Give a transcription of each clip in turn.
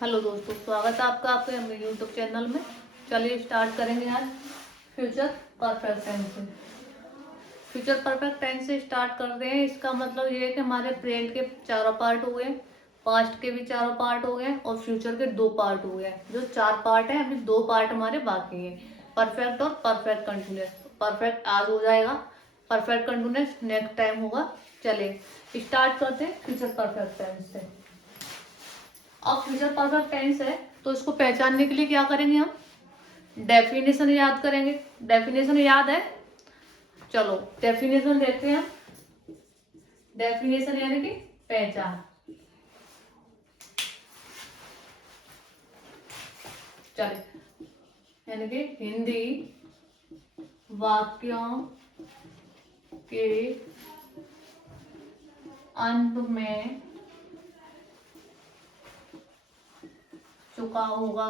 Hello दोस्तों, स्वागत है आपका आपके मेरे यूट्यूब चैनल में। चलिए स्टार्ट करेंगे आज फ्यूचर परफेक्ट टेंस से। फ्यूचर परफेक्ट टेंस से स्टार्ट करते हैं। इसका मतलब ये है कि हमारे प्रेजेंट के चारों पार्ट हो गए, पास्ट के भी चारों पार्ट हो गए और फ्यूचर के 2 पार्ट हो गए। जो 4 पार्ट है, अभी 2 पार्ट हमारे बाकी हैं, परफेक्ट और परफेक्ट कंटिन्यूस। परफेक्ट आज हो जाएगा, परफेक्ट कंटिन्यूस नेक्स्ट टाइम होगा। चलिए स्टार्ट करते हैं फ्यूचर परफेक्ट टेंस से। अब फ्यूचर परफेक्ट टेंस है तो इसको पहचानने के लिए क्या करेंगे, हम डेफिनेशन याद करेंगे। डेफिनेशन याद है, चलो डेफिनेशन देखते हैं। डेफिनेशन यानी कि पहचान। चलिए, यानी कि हिंदी वाक्यों के अंत में चुका होगा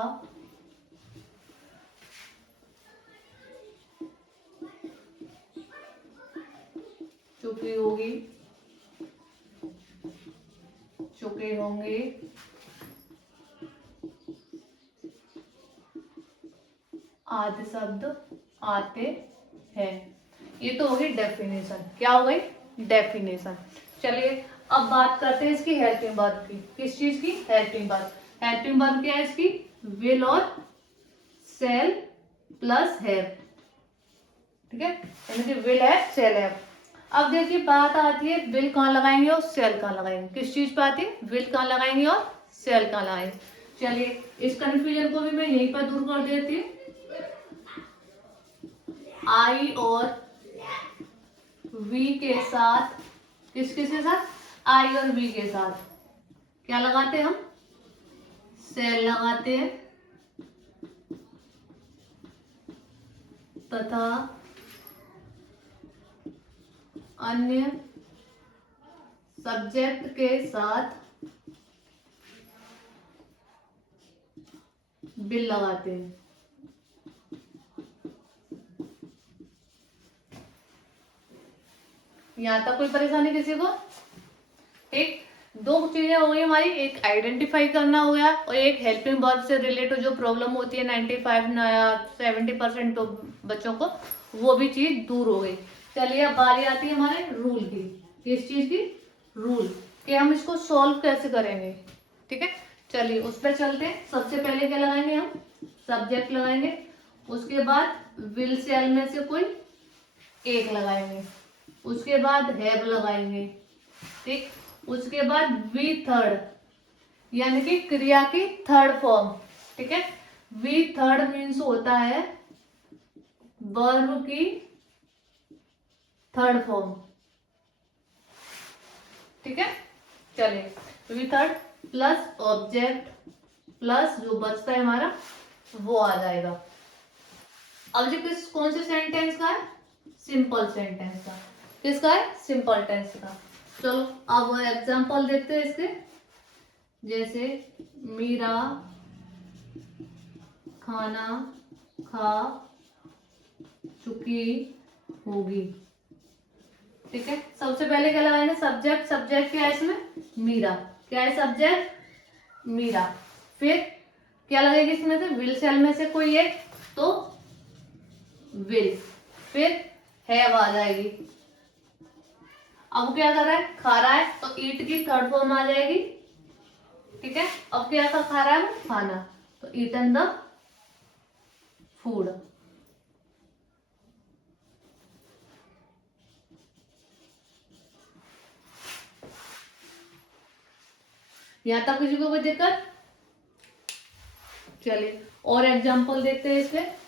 चुकी होगी, चुके होंगे, आदि शब्द आते हैं। ये तो हो गई डेफिनेशन। क्या हो गई? डेफिनेशन। चलिए अब बात करते हैं इसकी हेल्पिंग वर्ब की। किस चीज की? Helping verb. हेल्पिंग वर्ब क्या है इसकी? विल और सेल प्लस हैव। ठीक है, यानी कि विल है, सेल है। अब देखिए बात आती है विल कहाँ लगाएंगे और सेल कहाँ लगाएंगे। किस चीज पे आती है? विल कहाँ लगाएंगे और सेल कहाँ लगाएंगे। चलिए इस कंफ्यूजन को भी मैं यहीं पर दूर कर देती हूँ। आई और वी के साथ, किसके साथ? आई और वी के साथ क्या लगाते हैं हम? सेल लगाते हैं तथा अन्य सब्जेक्ट के साथ बिल लगाते हैं। यहां तक कोई परेशानी किसी को? एक दो चीजें हो गई हमारी, एक आइडेंटिफाई करना हो गया और एक हेल्पिंग वर्ब से रिलेटेड जो प्रॉब्लम होती है 95-70% तो बच्चों को, वो भी चीज दूर हो गई। चलिए अब बारी आती है हमारे रूल की। किस चीज की? रूल कि हम इसको सॉल्व कैसे करेंगे। ठीक है, चलिए उस पर चलते हैं। सबसे पहले क्या लगाएंगे हम? सब्जेक्ट लगाएंगे। उसके बाद विल सेल में से कोई एक लगाएंगे। उसके बाद हैव लगाएंगे। ठीक, उसके बाद वी थर्ड, यानी कि क्रिया की थर्ड फॉर्म। ठीक है, वी थर्ड मीन्स होता है वर्ब की थर्ड फॉर्म। ठीक है, चलिए V third plus object plus जो बचता है हमारा वो आ जाएगा। अब जी किस कौन से सेंटेंस का है? सिंपल सेंटेंस का। किसका है? सिंपल टेंस का। चलो अब एग्जांपल देखते हैं इसके। जैसे मीरा खाना खा चुकी होगी। ठीक है, सबसे पहले क्या लगाएंगे? सब्जेक्ट। सब्जेक्ट क्या है इसमें? मीरा। क्या है सब्जेक्ट? मीरा। फिर क्या लगेगी इसमें से? विल सेल में से कोई एक, तो विल। फिर हैव आ जाएगी। अब क्या कर रहा है? खा रहा है, तो ईट की थर्ड फॉर्म आ जाएगी। ठीक है, अब क्या खा रहा है वो? खाना, तो ईटन द फूड। यहां तक किसी को कोई दिक्कत? चलिए और एग्जांपल देखते हैं इसमें।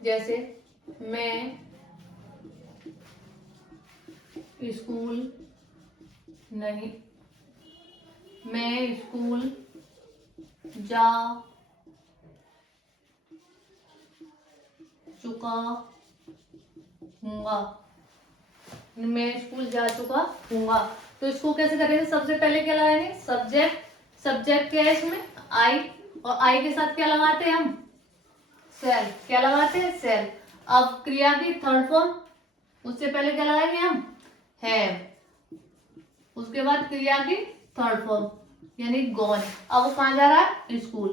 जैसे मैं स्कूल नहीं, मैं स्कूल जा चुका हूँगा। मैं स्कूल जा चुका हूँगा, तो इसको कैसे करेंगे? सबसे पहले क्या लगाएंगे? सब्जेक्ट। सब्जेक्ट क्या है इसमें? आई। और आई के साथ क्या लगाते हैं हम, सेल। क्या लगाते हैं, सेल। अब क्रिया की थर्ड फॉर्म, उससे पहले क्या लगाएंगे हम, हैव। उसके बाद क्रिया की थर्ड फॉर्म यानी गॉन। अब वो कहाँ जा रहा है, स्कूल,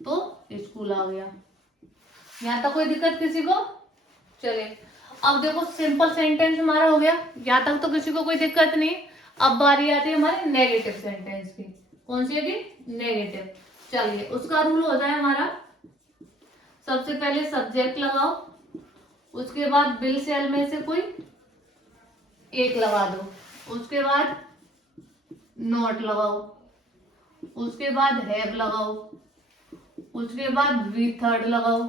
तो स्कूल आ गया। यहाँ तक कोई दिक्कत किसी को, चलिए अब देखो सिंपल सेंटेंस हमारा हो गया, यहाँ तक तो किसी को कोई दिक्कत नहीं। अब बारी आती है हमारे नेगेटिव सेंटेंस की। कौन सी है, नेगेटिव। चलिए उसका रूल होता है हमारा, सबसे पहले सब्जेक्ट लगाओ, उसके बाद विल सेल में से कोई एक लगा दो, उसके बाद नॉट लगाओ, उसके बाद हैव लगाओ, उसके बाद वी थर्ड लगाओ,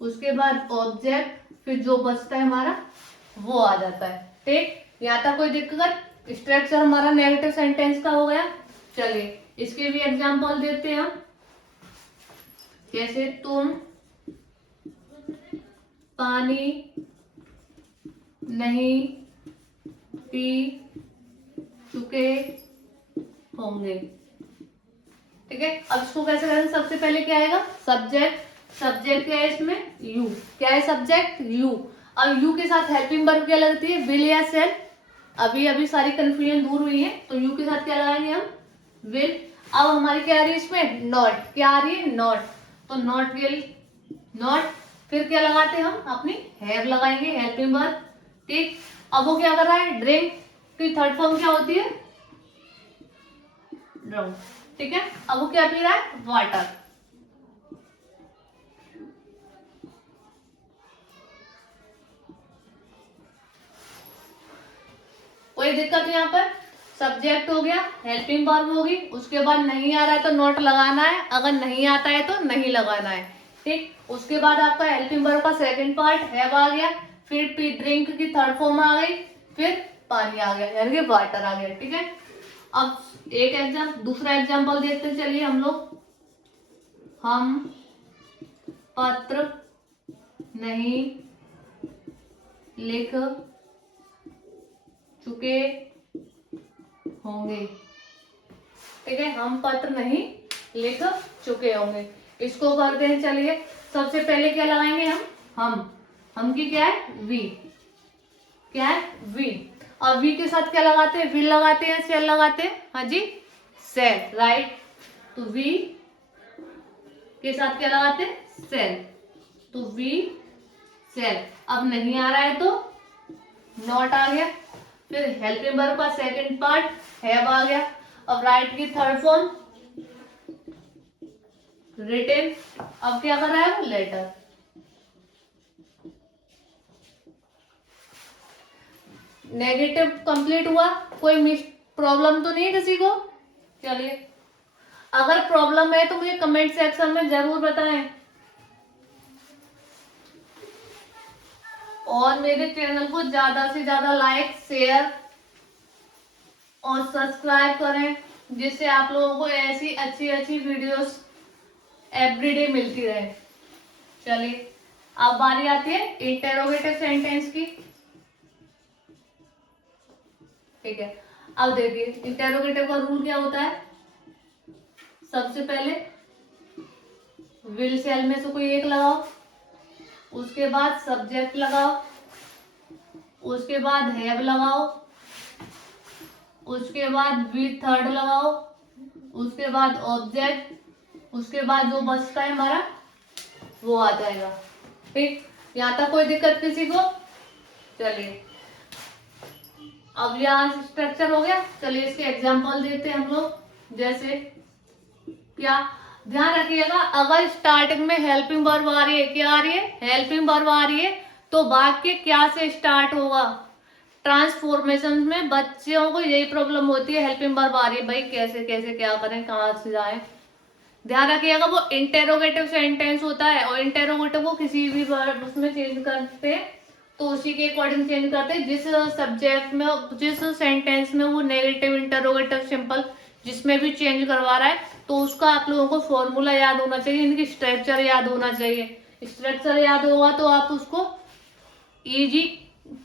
उसके बाद ऑब्जेक्ट, फिर जो बचता है हमारा वो आ जाता है। ठीक, यहाँ तक कोई दिक्कत, स्ट्रक्चर हमारा नेगेटिव सेंटेंस का हो गया। चलिए इसके भी एग्जांपल देते हैं हम, जैसे तुम पानी नहीं पी चुके होंगे। ठीक है, अब इसको कैसे करेंगे, सबसे पहले क्या आएगा, सब्जेक्ट। सब्जेक्ट क्या है इसमें, यू। क्या है सब्जेक्ट, यू। अब यू के साथ हेल्पिंग वर्ब क्या लगती है, विल या सेल। अभी अभी सारी कंफ्यूजन दूर हुई है, तो यू के साथ क्या लगाएंगे हम, विल। अब हमारी क्या आ रही है इसमें, नॉट। क्या आ रही है, नॉट, तो नॉट विल, नॉट। फिर क्या लगाते हैं हम, अपनी हैव लगाएंगे, हेल्पिंग वर्ब। ठीक, अब वो क्या कर रहा है, ड्रिंक की थर्ड फॉर्म क्या होती है, ड्राउन। ठीक है, अब वो क्या पी रहा है, वाटर। कोई दिक्कत यहाँ पर, सब्जेक्ट हो गया, हेल्पिंग वर्ब होगी, उसके बाद नहीं आ रहा है तो नॉट लगाना है, अगर नहीं आता है तो नहीं लगाना है। ठीक, उसके बाद आपका हेल्पिंग वर्ब का सेकंड पार्ट हैव आ गया, फिर पी ड्रिंक की थर्ड फॉर्म आ गई, फिर पानी आ गया यानी कि वाटर आ गया। ठीक है, अब एक दूसरा एग्जाम्पल देखते हैं, चलिए हम लोग, हम पत्र नहीं लिख चुके होंगे। ठीक है, हम पत्र नहीं लिख चुके होंगे। इसको करते हैं, चलिए सबसे पहले क्या लगाएंगे हम की क्या है, वी। क्या है, वी। और वी के साथ क्या लगाते हैं, विल लगाते हैं, सेल लगाते हैं, हाँ जी, सेल, राइट। तो वी के साथ क्या लगाते हैं, सेल, तो वी सेल। अब नहीं आ रहा है तो नॉट आ गया, फिर हेल्पिंग वर्ब का सेकंड पार्ट हैव आ गया। अब राइट की थर्ड फॉर्म रिटन। अब क्या कर रहा है, लेटर। नेगेटिव कंप्लीट हुआ, कोई मिस प्रॉब्लम तो नहीं है किसी को। चलिए अगर प्रॉब्लम है तो मुझे कमेंट सेक्शन में जरूर बताएं, और मेरे चैनल को ज्यादा से ज्यादा लाइक, शेयर और सब्सक्राइब करें, जिससे आप लोगों को ऐसी अच्छी अच्छी वीडियोस एवरीडे मिलती रहे। चलिए अब बारी आती है इंटेरोगेटिव सेंटेंस की। ठीक है, अब देखिए इंटेरोगेटिव का रूल क्या होता है, सबसे पहले विल सेल में से कोई एक लगाओ, उसके बाद सब्जेक्ट लगाओ, उसके बाद हैव लगाओ, उसके बाद वी थर्ड लगाओ, उसके बाद ऑब्जेक्ट, उसके बाद जो बचता है हमारा वो आ जाएगा। ठीक, यहाँ तक कोई दिक्कत किसी को, चलिए अब यहाँ स्ट्रक्चर हो गया। चलिए इसके एग्जांपल देते हैं हम लोग, जैसे क्या, ध्यान रखिएगा अगर स्टार्टिंग में हेल्पिंग वर्ब आ रही है, क्या आ रही है, हेल्पिंग वर्ब आ रही है, तो वाक्य क्या से स्टार्ट होगा। ट्रांसफॉर्मेशन में बच्चों को यही प्रॉब्लम होती है, हेल्पिंग वर्ब आ रही है भाई कैसे कैसे क्या करें, कहाँ से जाएं। ध्यान रखिएगा वो इंटेरोगेटिव सेंटेंस होता है, और इंटेरोगेटिव को किसी भी वर्ब उसमें चेंज करते हैं तो उसी के अकॉर्डिंग चेंज करते हैं, जिस सब्जेक्ट में जिस सेंटेंस में वो नेगेटिव, इंटेरोगेटिव, सिंपल जिसमें भी चेंज करवा रहा है, तो उसका आप लोगों को फॉर्मूला याद होना चाहिए, इनकी स्ट्रक्चर याद होना चाहिए। स्ट्रक्चर याद होगा तो आप उसको इजी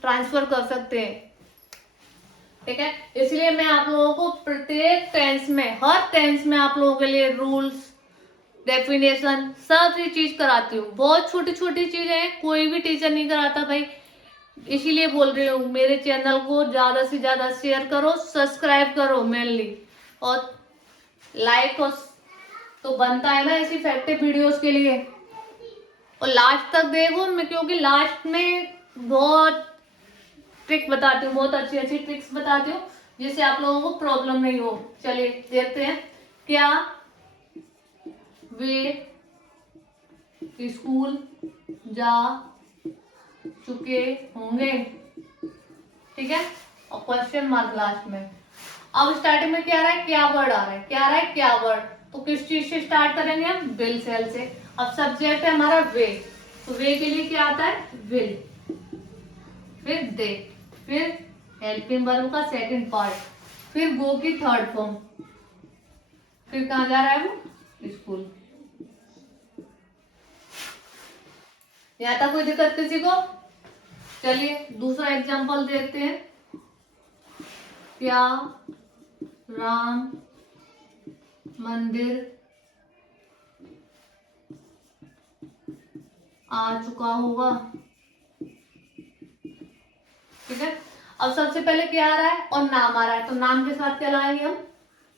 ट्रांसफर कर सकते हैं। ठीक है, इसलिए मैं आप लोगों को प्रत्येक टेंस में, हर टेंस में आप लोगों के लिए रूल्स डेफिनेशन, सब ये चीज कराती हूँ। बहुत छोटी छोटी चीजें हैं, कोई भी टीचर नहीं कराता भाई। इसीलिए बोल रही हूँ मेरे चैनल को ज्यादा से ज्यादा शेयर करो, सब्सक्राइब करो मेनली, और लाइक और तो बनता है ना ऐसी इफेक्टिव वीडियोस के लिए। और लास्ट तक देखो मैं, क्योंकि लास्ट में बहुत ट्रिक बताती हूँ, बहुत अच्छी अच्छी ट्रिक्स बताती हूँ जिससे आप लोगों को प्रॉब्लम नहीं हो। चलिए देखते हैं। क्या वे स्कूल जा चुके होंगे? ठीक है, और क्वेश्चन मार्क लास्ट में। अब स्टार्टिंग में क्या आ रहा है? क्या वर्ड आ रहा है? क्या आ रहा है? क्या वर्ड। तो किस चीज से स्टार्ट करेंगे हम? विल सेल से। अब सब्जेक्ट है हमारा वे, तो वे के लिए क्या आता है? विल, फिर दे, फिर हेल्पिंग वर्ब का सेकंड पार्ट, फिर गो की थर्ड फॉर्म, फिर कहाँ जा रहा है वो? स्कूल। यहाँ तक कोई दिक्कत किसी को? चलिए दूसरा एग्जांपल देखते हैं। क्या राम मंदिर आ चुका होगा? ठीक है, अब सबसे पहले क्या आ रहा है? और नाम आ रहा है, तो नाम के साथ क्या लगाएंगे हम?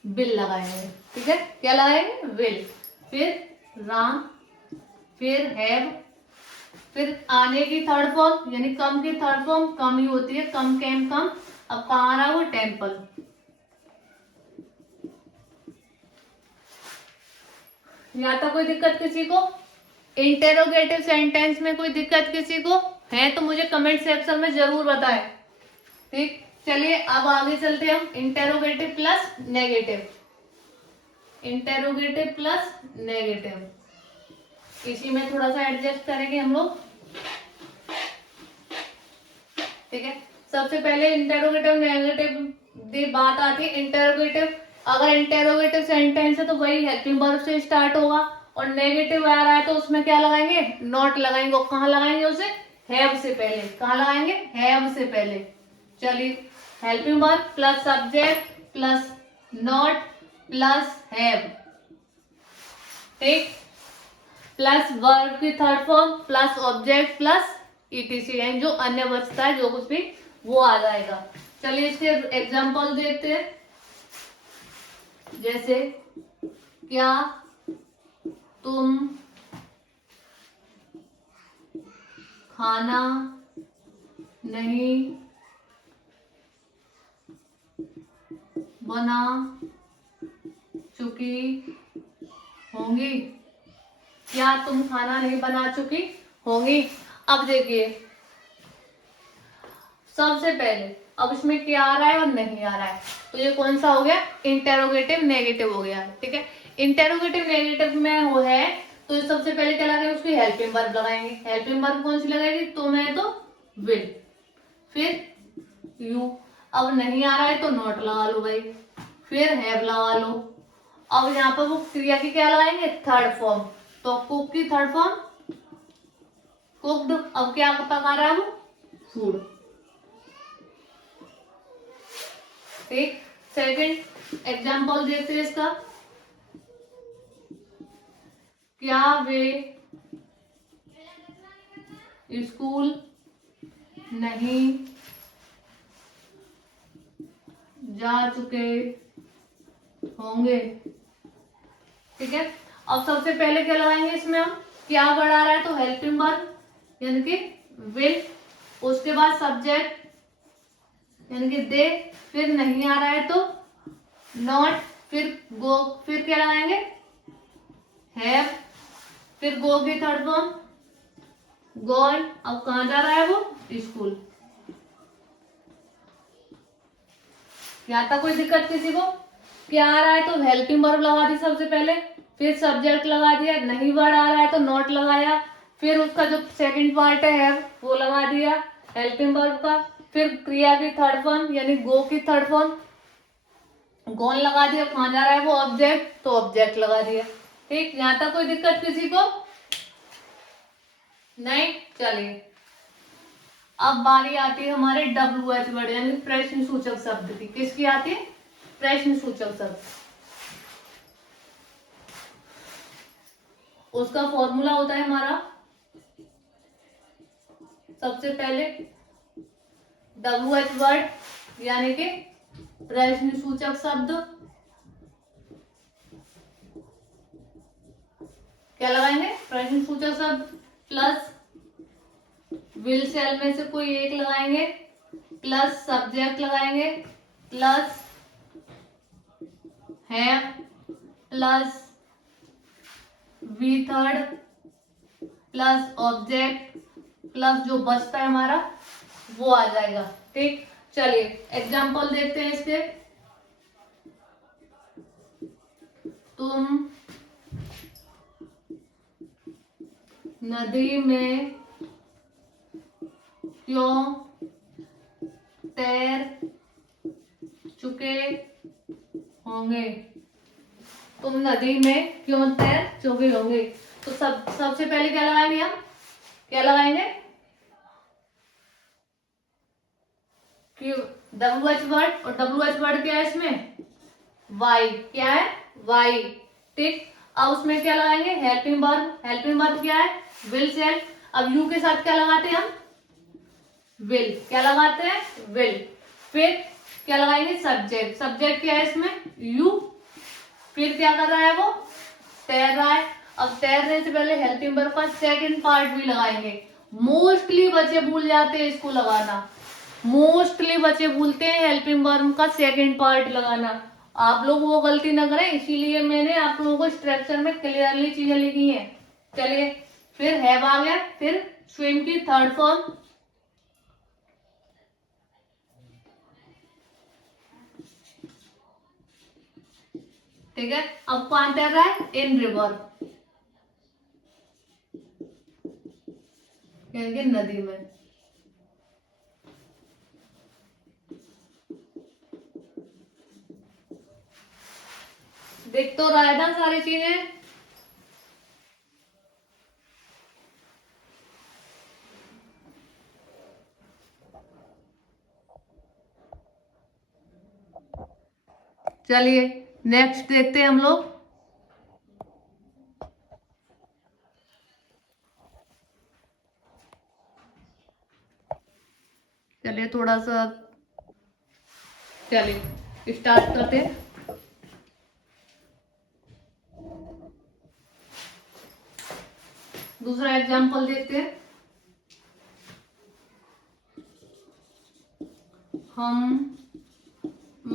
विल लगाएंगे। ठीक है, क्या लगाएंगे? विल, फिर राम, फिर हैव, फिर आने की थर्ड फॉर्म यानी कम की थर्ड फॉर्म, कम ही होती है, कम कैम कम। अब कहाँ आ रहा है वो? टेम्पल। यहाँ तक कोई दिक्कत किसी को? इंटेरोगेटिव सेंटेंस में कोई दिक्कत किसी को है तो मुझे कमेंट सेक्शन में जरूर बताएं। ठीक, चलिए अब आगे चलते हैं हम। Interrogative plus negative, interrogative plus negative, इसी में थोड़ा सा एडजस्ट करेंगे हम लोग। ठीक है, सबसे पहले इंटेरोगेटिव नेगेटिव की बात आती है। इंटेरोगेटिव, अगर इंटेरोगेटिव सेंटेंस है तो वही हेल्पिंग वर्ब से स्टार्ट होगा, और नेगेटिव आ रहा है तो उसमें क्या लगाएंगे? नॉट लगाएंगे। और कहाँ लगाएंगे उसे? हैव से पहले। कहाँ लगाएंगे? हैव से पहले। चलिए, helping verb plus subject plus not plus have, ठीक, प्लस वर्ब की third form plus object plus etc, यानी जो अन्य बचता है जो कुछ भी वो आ जाएगा। चलिए इसके एग्जांपल देखते हैं। जैसे क्या तुम खाना नहीं बना चुकी होंगी? क्या तुम खाना नहीं बना चुकी होंगी? अब देखिए, सबसे पहले अब इसमें क्या आ रहा है और नहीं आ रहा है, तो ये कौन सा हो गया? इंटेरोगेटिव नेगेटिव हो गया। ठीक है, इंटेरोगेटिव नेगेटिव में वो है तो सबसे पहले क्या लगाएंगे? उसकी हेल्पिंग वर्ब लगाएंगे। हेल्पिंग वर्ब कौन सी लगेगी? तुम है तो विल, फिर यू। अब नहीं आ रहा है तो नॉट लगा लो भाई, फिर हैव लगा लो। अब यहाँ पर वो क्रिया की क्या लगाएंगे? थर्ड फॉर्म, तो कुक की थर्ड फॉर्म कुक्ड। अब क्या पका रहा है वो? फूड। ठीक, सेकंड एग्जांपल देखते हैं इसका। क्या वे स्कूल नहीं जा चुके होंगे? ठीक है, अब सबसे पहले क्या लगाएंगे इसमें हम? क्या वर्ड आ रहा है तो हेल्पिंग वर्ब यानी कि विल, उसके बाद सब्जेक्ट यानी कि दे, फिर नहीं आ रहा है तो नॉट, फिर गो, फिर क्या लगाएंगे? हैव, फिर गो की थर्ड फॉर्म गॉन। अब कहाँ जा रहा है वो? स्कूल। यहाँ तक कोई दिक्कत किसी को? क्या आ रहा है तो हेल्पिंग वर्ब लगा दी सबसे पहले, फिर सब्जेक्ट लगा दिया, नहीं वर्ड आ रहा है तो नॉट लगाया, फिर उसका जो सेकंड पार्ट है वो लगा दिया हेल्पिंग वर्ब का, फिर क्रिया की थर्ड फॉर्म यानी गो की थर्ड फॉर्म गॉन लगा दिया। कहाँ जा रहा है वो? ऑब्जेक्ट, तो ऑब्जेक्ट लगा दिया। ठीक, यहाँ तक कोई दिक्कत किसी को नहीं? चलिए अब बारी आती है हमारे WH वर्ड यानी प्रश्न सूचक शब्द की। किसकी आती है? प्रश्न सूचक शब्द। उसका फॉर्मूला होता है हमारा सबसे पहले WH वर्ड यानी कि प्रश्न सूचक शब्द, क्या लगाएंगे प्रश्न सूचक शब्द, प्लस विल सेल में से कोई एक लगाएंगे, प्लस सब्जेक्ट लगाएंगे, प्लस है, plus V third, plus object, plus जो बचता है हमारा वो आ जाएगा। ठीक, चलिए एग्जाम्पल देखते हैं इसके। तुम नदी में क्यों तैर चुके होंगे, तुम नदी में क्यों तैर चुके होंगे। तो सबसे पहले क्या लगाएंगे हम, क्या लगाएंगे कि WH वर्ड, और WH वर्ड क्या है इसमें वाई, क्या है वाई। ठीक, अब उसमें क्या लगाएंगे हेल्पिंग वर्ब, हेल्पिंग वर्ब क्या है विल सेल। अब यू के साथ क्या लगाते हैं हम विल, क्या लगाते हैं विल। फिर क्या लगाएंगे सब्जेक्ट, सब्जेक्ट क्या है इसमें यू। फिर क्या कर रहा है वो तैर रहा है। अब तैरने से पहले हेल्पिंग वर्ब का सेकंड पार्ट भी लगाएंगे। मोस्टली बच्चे भूल जाते हैं इसको लगाना, मोस्टली बच्चे भूलते हैं हेल्पिंग वर्ब का सेकंड पार्ट लगाना। आप लोग वो गलती न करें, इसीलिए मैंने आप लोगों को स्ट्रक्चर में क्लियरली चीजें लिखी हैं। चलिए फिर हैव आ गया, फिर स्विम की थर्ड फॉर्म, ठीक है। अब कौन तैर रहा है इन रिवर, यानी कि नदी में। देख तो रहा है ना सारी चीजें। चलिए नेक्स्ट देखते हैं हम लोग। चलिए थोड़ा सा, चलिए स्टार्ट करते हैं। दूसरा एग्जांपल देखते हैं। हम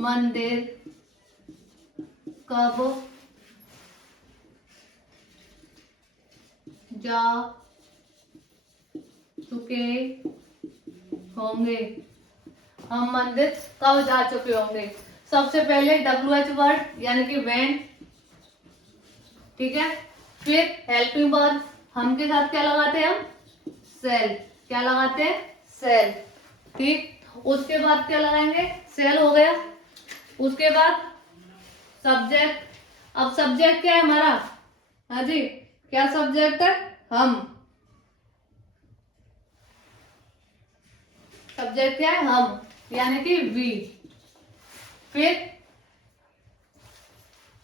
मंदिर कब जा चुके होंगे, हम मंदिर कब जा चुके होंगे। सबसे पहले WH वर्ड यानी कि व्हेन, ठीक है। फिर हेल्पिंग वर्ब, हम के साथ क्या लगाते हैं हम सेल, क्या लगाते हैं सेल। ठीक, उसके बाद क्या लगाएंगे सेल हो गया। उसके बाद सब्जेक्ट, अब सब्जेक्ट क्या है हमारा, हाँ जी क्या सब्जेक्ट है हम, सब्जेक्ट क्या है हम यानी कि वी। फिर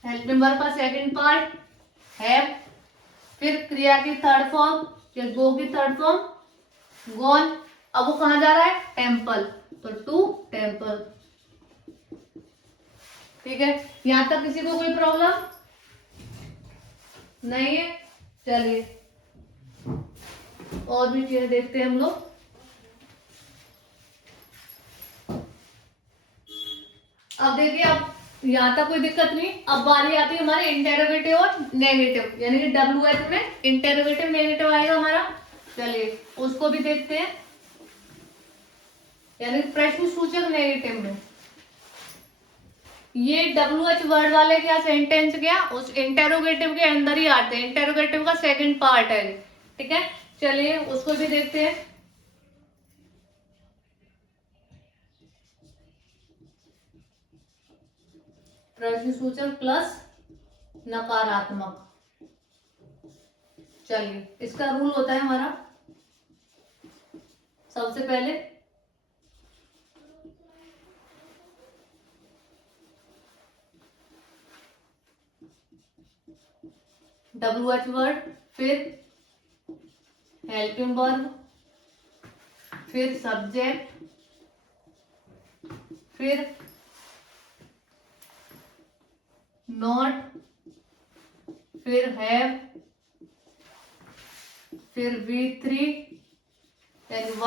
हेल्पिंग वर्ब का सेकंड पार्ट हैव, फिर क्रिया की थर्ड फॉर्म या गो की थर्ड फॉर्म गॉन। अब वो कहाँ जा रहा है टेम्पल, तो टू टेम्पल। ठीक है, यहां तक किसी को कोई प्रॉब्लम नहीं है। चलिए और भी चीजें देखते हैं हम लोग। अब देखिए, अब यहाँ तक कोई दिक्कत नहीं। अब बारी आती है हमारे इंटेरोगेटिव और नेगेटिव, यानी कि WH में इंटेरोगेटिव नेगेटिव आएगा हमारा। चलिए उसको भी देखते हैं, यानी प्रश्न सूचक नेगेटिव में ये WH वर्ड वाले क्या सेंटेंस क्या उस इंटेरोगेटिव के अंदर ही आते हैं, इंटेरोगेटिव का सेकंड पार्ट है। ठीक है, चलिए उसको भी देखते हैं। प्रश्न सूचक प्लस नकारात्मक। चलिए इसका रूल होता है हमारा सबसे पहले WH वर्ड फिर हेल्पिंग वर्ब, फिर सब्जेक्ट, फिर नॉट, फिर हैव, फिर V3 एंड